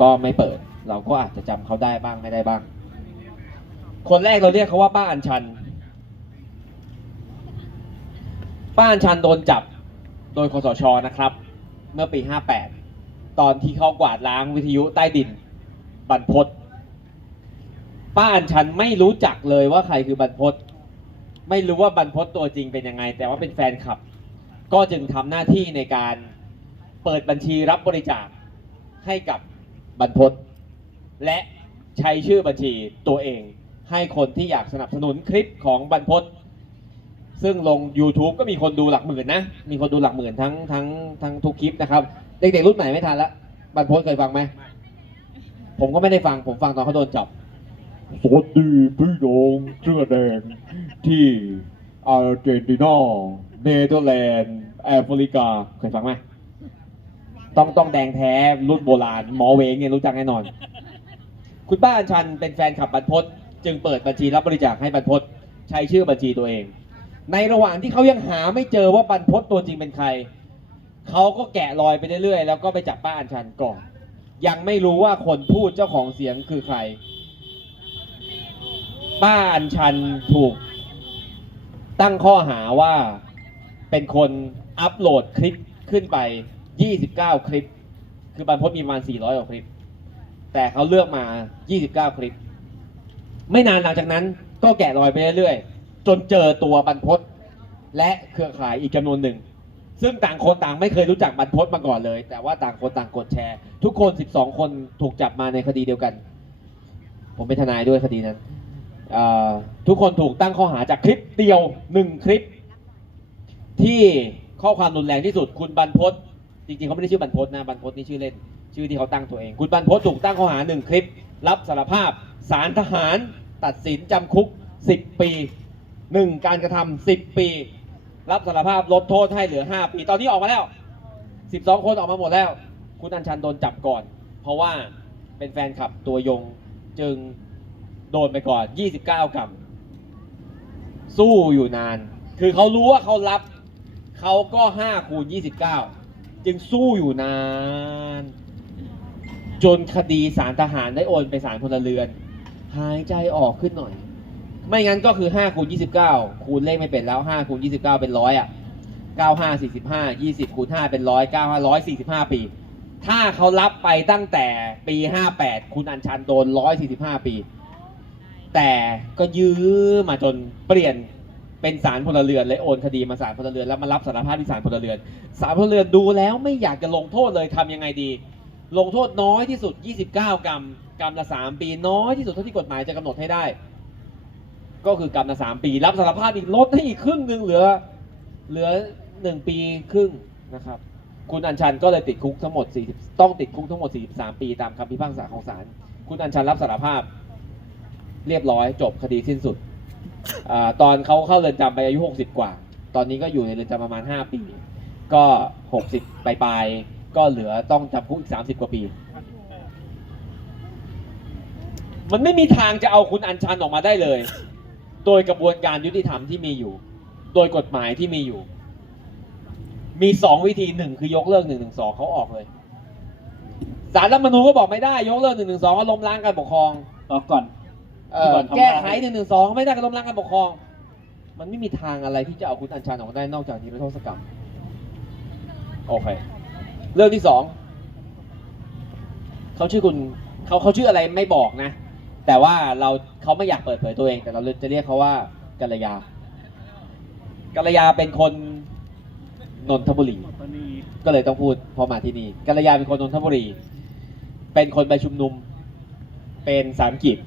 ก็ไม่เปิด เราก็อาจจะจำเขาได้บ้างไม่ได้บ้าง คนแรกเราเรียกเขาว่าป้าอัญชัน ป้าอัญชันโดนจับโดยคสชนะครับ เมื่อปี 58 ตอนที่เขากวาดล้างวิทยุใต้ดิน บรรพศป้าอัญชันไม่รู้จักเลยว่าใครคือบรรพศไม่รู้ว่าบรรพศตัวจริงเป็นยังไง แต่ว่าเป็นแฟนคลับ ก็จึงทำหน้าที่ในการเปิดบัญชีรับบริจาคให้กับ บรรพศและใช้ชื่อบัญชีตัวเอง ให้คนที่อยากสนับสนุนคลิปของบรรพศซึ่งลง YouTube ก็มีคนดูหลักหมื่นนะ มีคนดูหลักหมื่นทั้งทั้งทั้งทุกคลิปนะครับเด็กๆรุ่นใหม่ไม่ทันละบรรพศเคยฟังไหมผมก็ไม่ได้ฟังผมฟังตอนเขาโดนจับสวัสดีพี่น้องเสื้อแดงที่อาร์เจนตินาเนเธอร์แลนด์แอฟริกาเคยฟังไหม ต้องต้องแดงแท้รุ่นโบราณ หมอเวงเนี่ยรู้จักแน่นอน คุณป้าอัญชันเป็นแฟนคลับบรรพศจึงเปิดบัญชีรับบริจาคให้บรรพศใช้ชื่อบัญชีตัวเอง ในระหว่างที่เขายังหาไม่เจอว่าบรรพศตัวจริงเป็นใคร เขาก็แกะรอยไปเรื่อยๆ แล้วก็ไปจับป้าอัญชันก่อน ยังไม่รู้ว่าคนพูดเจ้าของเสียงคือใคร ป้าอัญชันถูก ตั้งข้อหาว่าเป็นคนอัปโหลดคลิปขึ้นไป 29 คลิป คือบรรพตมีประมาณ 400กว่าคลิป แต่เขาเลือกมา 29 คลิป ไม่นานหลังจากนั้นก็แกะรอยไปเรื่อยๆ จนเจอตัวบรรพตและเครือข่ายอีกจำนวนหนึ่ง ซึ่งต่างคนต่างไม่เคยรู้จักบรรพตมาก่อนเลย แต่ว่าต่างคนต่างกดแชร์ ทุกคน 12 คนถูกจับมาในคดีเดียวกัน ผมเป็นทนายด้วยคดีนั้นทุกคนถูกตั้งข้อหาจากคลิปเดียวหนึ่งคลิป ที่ข้อความรุนแรงที่สุดคุณบรรพศ จริงๆเขาไม่ได้ชื่อบรรพศนะบรรพศนี่ชื่อเล่น ชื่อที่เขาตั้งตัวเอง คุณบรรพศถูกตั้งข้อหาหนึ่งคลิป รับสารภาพสารทหาร ตัดสินจำคุก 10 ปีหนึ่งการกระทำ10 ปี รับสารภาพลดโทษให้เหลือ 5 ปี ตอนนี้ออกมาแล้ว 12 คนออกมาหมดแล้ว คุณอัญชันโดนจับก่อน เพราะว่าเป็นแฟนคลับตัวยงจึงโดนไปก่อน 29 กรัม สู้อยู่นาน คือเขารู้ว่าเขารับ เขาก็5คูณ29 จึงสู้อยู่นาน จนคดีสารทหารได้โอนไปสารพลเรือน หายใจออกขึ้นหน่อย ไม่งั้นก็คือ5คูณ29 คูณเลขไม่เป็นแล้ว5คูณ29 เป็นร้อยอะ95 45 20คูณ5เป็นร้อย9 145 ปี ถ้าเขารับไปตั้งแต่ปี 58 คุณอัญชันโดน 145 ปี แต่ก็ยื้อมาจนเปลี่ยน เป็นสารพลเรือนเลยโอนคดีมาสารพลเรือนแล้วมารับสารภาพที่สารพลเรือนสารพลเรือนดูแล้วไม่อยากจะลงโทษเลยทำยังไงดี ลงโทษน้อยที่สุด 29 กรัม กรัมละ 3 ปีน้อยที่สุดเท่าที่กฎหมายจะกำหนดให้ได้ ก็คือกรัมละ 3 ปี รับสารภาพอีกลดให้อีกครึ่งหนึ่งเหลือ เหลือ 1 ปีครึ่งนะครับ คุณอัญชันก็เลยติดคุกทั้งหมด 40 ต้องติดคุกทั้งหมด 43 ปี ตามคำพิพากษาของศาลคุณอัญชันรับสารภาพ เรียบร้อยจบคดีสิ้นสุด อาตอนเขาเข้าเรือนจำไปอายุ 60 กว่า ตอนนี้ก็อยู่ในเรือนจำประมาณ 5 ปี ก็ 60ปลายๆก็เหลือต้องจำคุกอีก 30 กว่าปี มันไม่มีทางจะเอาคุณอัญชันออกมาได้เลย โดยกระบวนการยุติธรรมที่มีอยู่ โดยกฎหมายที่มีอยู่ มีสองวิธีหนึ่งคือยกเลิกหนึ่งหนึ่งสองเขาออกเลยสารรัฐธรรมนูญก็บอกไม่ได้ ยกเลิกหนึ่งหนึ่งสองก็ล้มล้างการปกครอง ออกก่อน เอ่อที่ก่อนทำแก้ไขได้หนึ่งหนึ่งสองไม่ได้การล้มล้างการปกครอง มันไม่มีทางอะไรที่จะเอาคุณอัญชันออกมาได้นอกจากนิรโทษกรรม โอเค เรื่องที่สองเขาชื่อคุณเขาเขาชื่ออะไรไม่บอกนะ แต่ว่าเราเขาไม่อยากเปิดเผยตัวเอง แต่เราจะเรียกเขาว่ากัลยากัลยาเป็นคนนนทบุรี ก็เลยต้องพูดพอมาที่นี่กัลยาเป็นคนนนทบุรี เป็นคนไปชุมนุม เป็นสามกิจ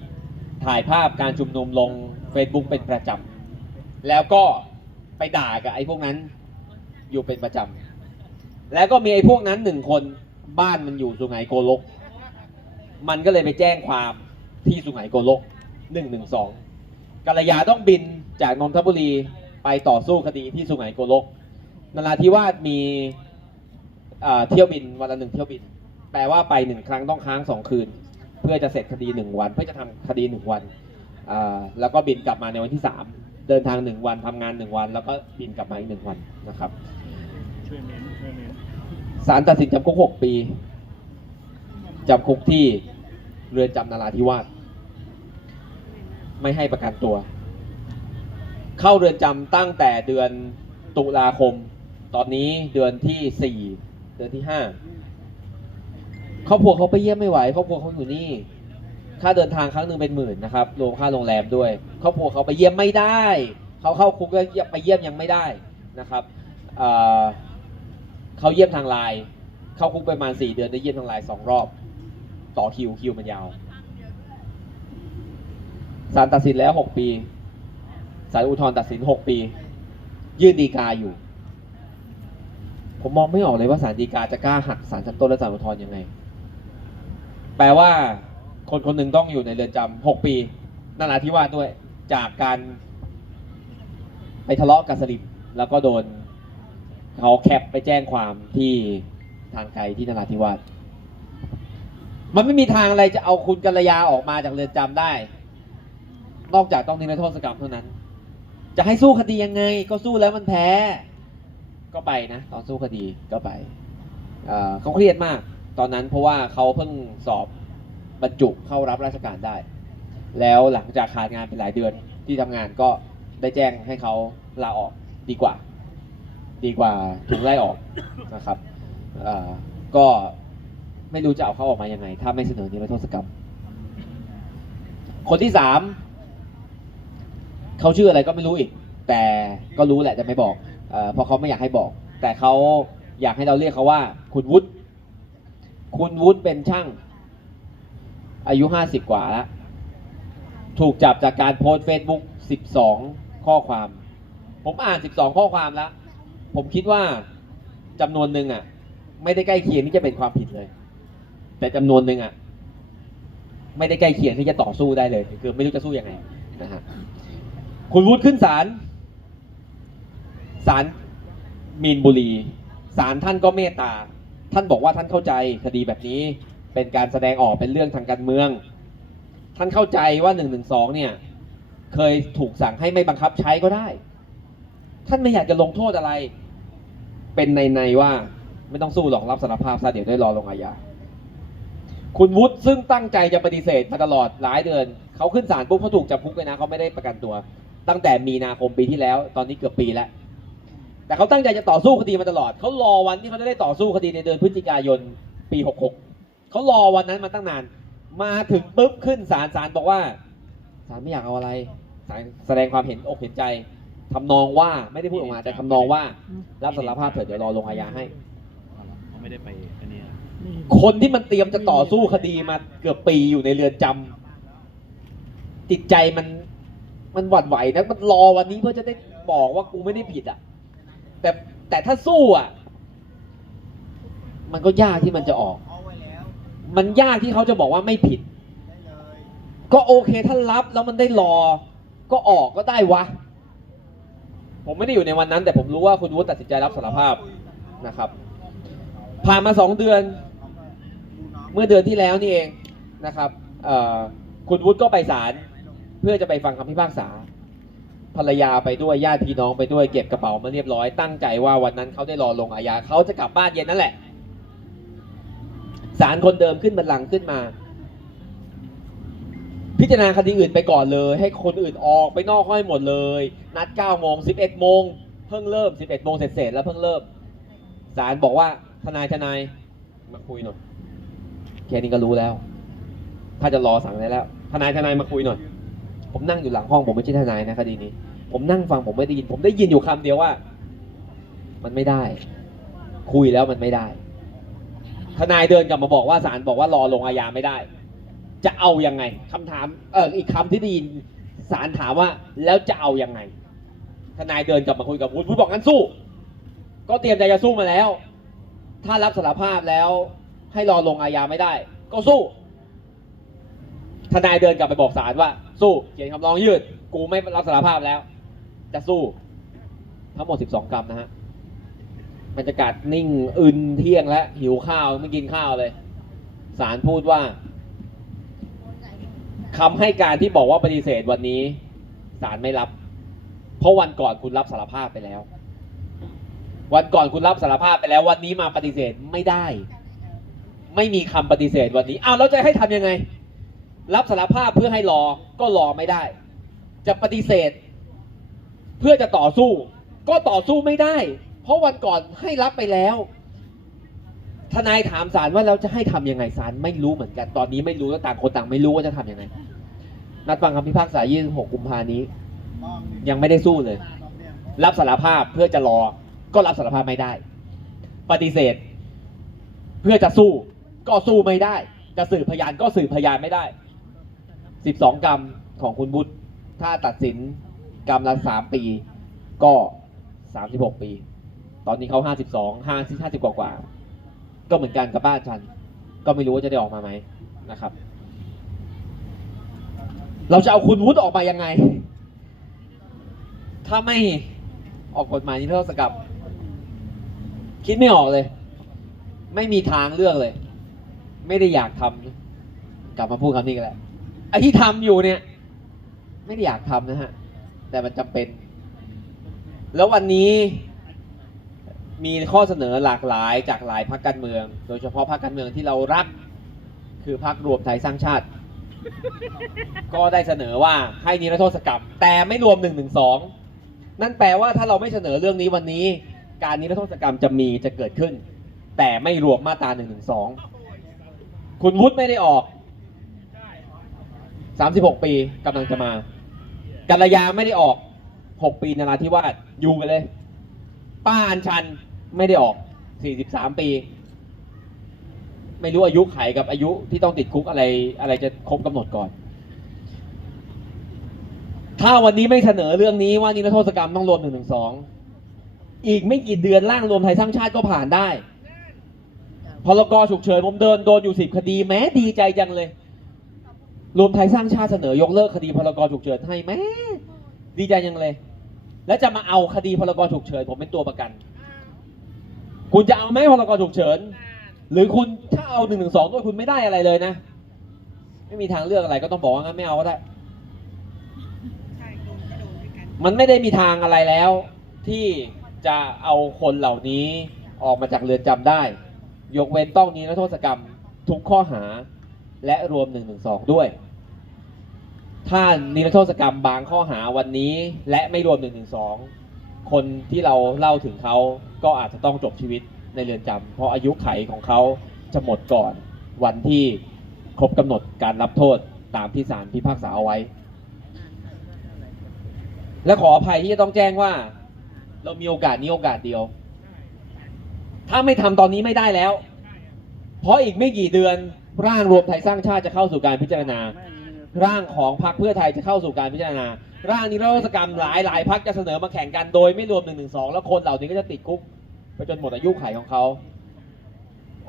ถ่ายภาพการชุมนุมลง Facebook เป็นประจำแล้วก็ไปด่ากับไอ้พวกนั้นอยู่เป็นประจำแล้วก็มีไอ้พวกนั้นหนึ่งคนบ้านมันอยู่สุไหงโกลก มันก็เลยไปแจ้งความที่สุไหงโกลกหนึ่งหนึ่งสองกัลยาต้องบินจากนนทบุรีไปต่อสู้คดีที่สุไหงโกลกนราธิวาสมีเอ่อเที่ยวบินวันละหนึ่งเที่ยวบิน แปลว่าไปหนึ่งครั้งต้องค้างสองคืน เพื่อจะเสร็จคดีหนึ่งวัน เพื่อจะทำคดีหนึ่งวันอ่าแล้วก็บินกลับมาในวันที่สามเดินทางหนึ่งวันทำงานหนึ่งวัน แล้วก็บินกลับมาอีกหนึ่งวันนะครับช่วยเน้นช่วยเน้นศาลตัดสินจำคุกหกปี จำคุกที่เรือนจำนาราธิวาสไม่ให้ประกันตัว เข้าเรือนจำตั้งแต่เดือนตุลาคม ตอนนี้เดือนที่สี่เดือนที่ห้า ครอบครัวเขาไปเยี่ยมไม่ไหวครอบครัวเขาอยู่นี่ ค่าเดินทางครั้งหนึ่งเป็นหมื่นนะครับรวมค่าโรงแรมด้วย ครอบครัวเขาไปเยี่ยมไม่ได้ เขาเข้าคุกแล้วไปเยี่ยมยังไม่ได้นะครับเเขาเยี่ยมทางไลน์เข้าคุกไปประมาณสี่เดือนได้เยี่ยมทางไลน์สองรอบ ต่อคิวคิวมันยาวศาลตัดสินแล้วหกปีศาลอุทธรณ์ตัดสินหกปี ยื่นดีกาอยู่ ผมมองไม่ออกเลยว่าศาลฎีกาจะกล้าหักศาลชั้นต้นและศาลอุทธรณ์ยังไง แปลว่าคนคนหนึ่งต้องอยู่ในเรือนจำหกปีนาราธิวาสด้วย จากการไปทะเลาะกับสลิมแล้วก็โดนเขาแคปไปแจ้งความที่ทางไกลที่นราธิวาส มันไม่มีทางอะไรจะเอาคุณกัลยาออกมาจากเรือนจำได้ นอกจากต้องนิรโทษกรรมเท่านั้น จะให้สู้คดียังไง ก็สู้แล้วมันแพ้ ก็ไปนะ ตอนสู้คดีก็ไปเอ่อเขาเครียดมาก ตอนนั้นเพราะว่าเขาเพิ่งสอบบรรจุเข้ารับราชการได้ แล้วหลังจากขาดงานเป็นหลายเดือนที่ทำงานก็ได้แจ้งให้เขาลาออกดีกว่า ดีกว่าถูกไล่ออกนะครับก็ไม่รู้จะเอาเขาออกมายังไง ถ้าไม่เสนอนิรโทษกรรม คนที่สามเขาชื่ออะไรก็ไม่รู้อีก แต่ก็รู้แหละแต่ไม่บอกเออเพราะเขาไม่อยากให้บอก แต่เขาอยากให้เราเรียกเขาว่าคุณวุฒิ คุณวุฒิเป็นช่าง อายุห้าสิบกว่าแล้ว ถูกจับจากการโพสต์เฟซบุ๊กสิบสองข้อความ ผมอ่านสิบสองข้อความแล้ว ผมคิดว่าจำนวนหนึ่งอะ ไม่ได้ใกล้เคียงที่จะเป็นความผิดเลย แต่จำนวนหนึ่งอะ ไม่ได้ใกล้เคียงที่จะต่อสู้ได้เลย คือไม่รู้จะสู้ยังไงนะฮะคุณวุฒิขึ้นศาลศาลมีนบุรีศาลท่านก็เมตตา ท่านบอกว่าท่านเข้าใจคดีแบบนี้เป็นการแสดงออกเป็นเรื่องทางการเมือง ท่านเข้าใจว่า1นึเนี่ย เคยถูกสั่งให้ไม่บังคับใช้ก็ได้ ท่านไม่อยากจะลงโทษอะไร เป็นในในว่าไม่ต้องสู้หรอกรับสารภาพซะเดี๋ยวได้รอลงอาญาคุณวุฒิซึ่งตั้งใจจะปฏิเสธมาตลอดหลายเดือนเขาขึ้นศาลปุ๊บเขาถูกจับคุกเลยนะเขาไม่ได้ประกันตัว ตั้งแต่มีนาคมปีที่แล้ว ตอนนี้เกือบปีแล้ว แต่เขาตั้งใจจะต่อสู้คดีมาตลอด เขารอวันที่เขาจะได้ต่อสู้คดีในเดือนพฤศจิกายนปี 66 เขารอวันนั้นมาตั้งนาน มาถึงปุ๊บขึ้นศาลศาลบอกว่าศาลไม่อยากเอาอะไรศาลแสดงความเห็นอกเห็นใจทำนองว่าไม่ได้พูดออกมาแต่ทำนองว่า รับสารภาพเถิดเดี๋ยวรอลงอาญาให้ เขาไม่ได้ไปอันนี้นะคนที่มันเตรียมจะต่อสู้คดีมาเกือบปีอยู่ในเรือนจำจิตใจมันมันหวั่นไหวนะมันรอวันนี้เพื่อจะได้บอกว่ากูไม่ได้ผิดอะ แต่แต่ถ้าสู้อะ มันก็ยากที่มันจะออกมันยากที่เขาจะบอกว่าไม่ผิดก็โอเคถ้ารับแล้วมันได้รอ ก็ออกก็ได้วะ ผมไม่ได้อยู่ในวันนั้น แต่ผมรู้ว่าคุณวุฒิตัดสินใจรับสารภาพนะครับ ผ่านมาสองเดือน เมื่อเดือนที่แล้วนี่เองนะครับเอ่อคุณวุฒิก็ไปศาลเพื่อจะไปฟังคำพิพากษา ภรรยาไปด้วยญาติพี่น้องไปด้วยเก็บกระเป๋ามาเรียบร้อย ตั้งใจว่าวันนั้นเขาได้รอลงอาญาเขาจะกลับบ้านเย็นนั่นแหละศาลคนเดิมขึ้นบัลลังก์ขึ้นมา พิจารณาคดีอื่นไปก่อนเลย ให้คนอื่นออกไปนอกห้อยหมดเลย นัด9โมง11โมงเพิ่งเริ่ม 11โมงเสร็จแล้วเพิ่งเริ่มศาลบอกว่าทนายทนายมาคุยหน่อยแค่นี้ก็รู้แล้ว ถ้าจะรอสั่งได้แล้ว ทนายทนายมาคุยหน่อย ผมนั่งอยู่หลังห้องผมไม่ใช่ทนายนะคดีนี้ ผมนั่งฟังผมไม่ได้ยิน ผมได้ยินอยู่คำเดียวว่า มันไม่ได้ คุยแล้วมันไม่ได้ ทนายเดินกลับมาบอกว่าศาลบอกว่ารอลงอาญาไม่ได้ จะเอายังไงคำถามเอออีกคำที่ได้ยินศาลถามว่า แล้วจะเอายังไง ทนายเดินกลับมาคุยกับวุฒิวุฒิบอกงั้นสู้ ก็เตรียมใจจะสู้มาแล้ว ถ้ารับสารภาพแล้ว ให้รอลงอาญาไม่ได้ ก็สู้ ทนายเดินกลับไปบอกศาลว่า สู้เขียนคำร้องยืด กูไม่รับสารภาพแล้ว จะสู้ ทั้งหมด 12 กรัมนะฮะบรรยากาศนิ่งอึนเที่ยงแล้ว หิวข้าวไม่กินข้าวเลยศาลพูดว่าคำให้การที่บอกว่าปฏิเสธวันนี้ศาลไม่รับ เพราะวันก่อนคุณรับสารภาพไปแล้ว วันก่อนคุณรับสารภาพไปแล้ว วันนี้มาปฏิเสธไม่ได้ ไม่มีคำปฏิเสธวันนี้อ้าวแล้วจะให้ทำยังไง รับสารภาพเพื่อให้รอก็รอไม่ได้ จะปฏิเสธ เพื่อจะต่อสู้ ก็ต่อสู้ไม่ได้ เพราะวันก่อนให้รับไปแล้ว ทนายถามศาลว่าเราจะให้ทำยังไงศาลไม่รู้เหมือนกันตอนนี้ไม่รู้แล้วต่างคนต่างไม่รู้ว่าจะทำยังไง นัดฟังคำพิพากษา 26 กุมภานี้ ยังไม่ได้สู้เลย รับสารภาพเพื่อจะรอ ก็รับสารภาพไม่ได้ ปฏิเสธ เพื่อจะสู้ ก็สู้ไม่ได้ จะสืบพยานก็สืบพยานไม่ได้ 12 กรรมของคุณบุตรถ้าตัดสินกรรมละ3 ปี ก็ 36 ปี ตอนนี้เขา52 50 50 กว่ากว่า ก็เหมือนกันกับบ้านฉัน ก็ไม่รู้ว่าจะได้ออกมาไหมนะครับ เราจะเอาคุณวุฒิออกมายังไง ถ้าไม่ออกกฎหมายนิรโทษกรรมคิดไม่ออกเลย ไม่มีทางเลือกเลย ไม่ได้อยากทำกลับมาพูดคำนี้กันแหละ ไอ้ที่ทำอยู่เนี่ย ไม่ได้อยากทำนะฮะ แต่มันจำเป็น แล้ววันนี้มีข้อเสนอหลากหลายจากหลายพรรคการเมือง โดยเฉพาะพรรคการเมืองที่เรารัก คือพรรครวมไทยสร้างชาติ ก็ได้เสนอว่าให้นิรโทษกรรม แต่ไม่รวม1นึนั่นแปลว่าถ้าเราไม่เสนอเรื่องนี้วันนี้ การนิรโทษกรรมจะมีจะเกิดขึ้น แต่ไม่รวมมาตรา1นึคุณวุฒิไม่ได้ออก 36 ปีกำลังจะมากัลยาไม่ได้ออก 6 ปีนราธิวาสอยู่กันเลย ป้าอัญชันไม่ได้ออก 43 ปี ไม่รู้อายุไขกับอายุที่ต้องติดคุกอะไรอะไรจะครบกำหนดก่อน ถ้าวันนี้ไม่เสนอเรื่องนี้ว่านิรโทษกรรมต้องรวมหนึ่งหนึ่งสองอีกไม่กี่เดือนร่างรวมไทยสร้างชาติก็ผ่านได้พรกฉุกเฉินผมเดินโดนอยู่สิบคดีแม้ดีใจจังเลย รวมไทยสร้างชาติเสนอยกเลิกคดีพรกรฉุกเฉินให้แม้ดีใจยังเลย แล้วจะมาเอาคดีพรกรฉุกเฉินผมเป็นตัวประกัน คุณจะเอาไหมพรกรฉุกเฉิน หรือคุณถ้าเอาหนึ่งหนึ่งสองด้วยคุณไม่ได้อะไรเลยนะ ไม่มีทางเลือกอะไรก็ต้องบอกว่างั้นไม่เอาก็ได้มันไม่ได้มีทางอะไรแล้ว ที่จะเอาคนเหล่านี้ออกมาจากเรือนจำได้ ยกเว้นต้องนิรโทษกรรมทุกข้อหา และรวม1นึด้วย ถ้านิรโทษกรรมบางข้อหาวันนี้และไม่รวม1นึคนที่เราเล่าถึงเขาก็อาจจะต้องจบชีวิตในเรือนจำเพราะอายุไขของเขาจะหมดก่อนวันที่ครบกำหนดการรับโทษตามที่ศาลพิพากษาเอาไว้ และขออภัยที่จะต้องแจ้งว่า เรามีโอกาสนี้โอกาสเดียว ถ้าไม่ทำตอนนี้ไม่ได้แล้ว เพราะอีกไม่กี่เดือน ร่างรวมไทยสร้างชาติจะเข้าสู่การพิจารณา ร่างของพรรคเพื่อไทยจะเข้าสู่การพิจารณา ร่างนิรโทษกรรมหลายหลายพรรคจะเสนอมาแข่งกันโดยไม่รวม1นึแล้วคนเหล่านี้ก็จะติดคุกไปจนหมดอายุไขของเขา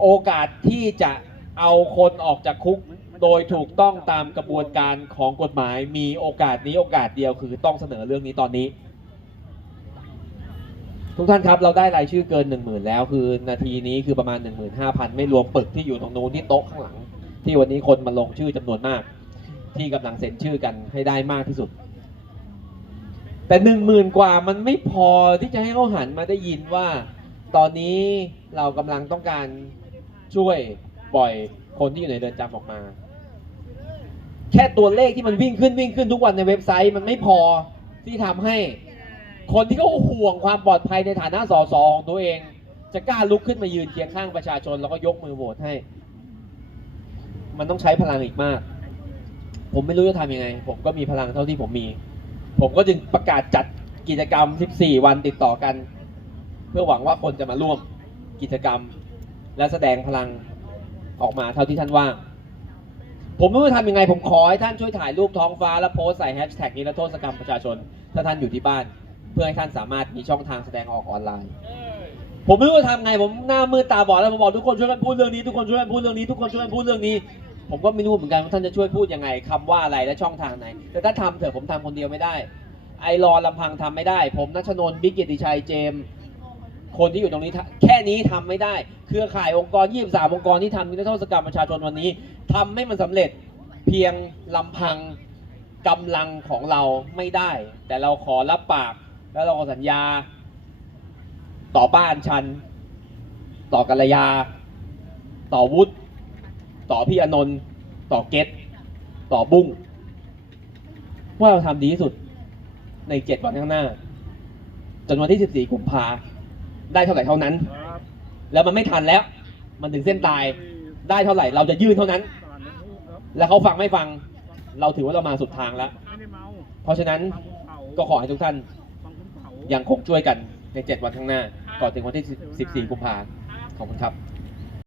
โอกาสที่จะเอาคนออกจากคุกโดยถูกต้องตามกระบวนการของกฎหมาย มีโอกาสนี้โอกาสเดียวคือต้องเสนอเรื่องนี้ตอนนี้ ทุกท่านครับเราได้รายชื่อเกิน 1 0,000 แล้ว คือนาทีนี้คือประมาณ 15,000 ไม่รวมปึกที่อยู่ตรงนู้นที่โต๊ะข้างหลัง ที่วันนี้คนมาลงชื่อจำนวนมาก ที่กำลังเซ็นชื่อกันให้ได้มากที่สุด แต่หนึ่งหมื่นกว่ามันไม่พอที่จะให้เขาหันมาได้ยินว่า ตอนนี้เรากำลังต้องการช่วยปล่อยคนที่อยู่ในเรือนจำออกมา แค่ตัวเลขที่มันวิ่งขึ้นวิ่งขึ้นทุกวันในเว็บไซต์มันไม่พอที่ทำให้ คนที่เขาห่วงความปลอดภัยในฐานะสสของตัวเอง จะกล้าลุกขึ้นมายืนเคียงข้างประชาชนแล้วก็ยกมือโหวตให้ มันต้องใช้พลังอีกมาก ผมไม่รู้จะทำยังไง ผมก็มีพลังเท่าที่ผมมี ผมก็จึงประกาศจัดกิจกรรม 14 วันติดต่อกัน เพื่อหวังว่าคนจะมาร่วมกิจกรรม และแสดงพลังออกมาเท่าที่ท่านว่าง ผมไม่รู้จะทำยังไง ผมขอให้ท่านช่วยถ่ายรูปท้องฟ้า แล้วโพสใส่แฮชแท็กนิรโทษกรรมประชาชน ถ้าท่านอยู่ที่บ้าน เพื่อให้ท่านสามารถมีช่องทางแสดงออกออนไลน์ ผมไม่รู้จะทำไงผมหน้ามืดตาบอดแล้วผมบอกทุกคนช่วยกันพูดเรื่องนี้ทุกคนช่วยกันพูดเรื่องนี้ทุกคนช่วยกันพูดเรื่องนี้ ผมก็ไม่รู้เหมือนกันว่าท่านจะช่วยพูดยังไงคำว่าอะไรและช่องทางไหน แต่ถ้าทำเถอะผมทำคนเดียวไม่ได้ ไอรอลำพังทำไม่ได้ ผมนัชนนท์บิ๊กเกียรติชัยเจมส์คนที่อยู่ตรงนี้ทำแค่นี้ทำไม่ได้ เครือข่ายองค์กร 23 องค์กรที่ทำนิรโทษกรรมประชาชนวันนี้ทำให้มันสำเร็จเพียงลำพังกำลังของเราไม่ได้ แต่เราขอรับปาก แล้วเราขอสัญญา ต่อป้าอัญชัน ต่อกัลยา ต่อวุฒิต่อพี่อนนท์ต่อเกตต่อบุ้งว่าเราทำดีที่สุดในเจ็ดวันข้างหน้า จนวันที่ 14 กุมภาได้เท่าไหร่เท่านั้น แล้วมันไม่ทันแล้ว มันถึงเส้นตายได้เท่าไหร่ เราจะยื่นเท่านั้น แล้วเขาฟังไม่ฟัง เราถือว่าเรามาสุดทางแล้ว เพราะฉะนั้นก็ขอให้ทุกท่าน ยังคงช่วยกันใน 7 วันข้างหน้า ก่อนถึงวันที่ 14 กุมภาพันธ์ขอบคุณครับ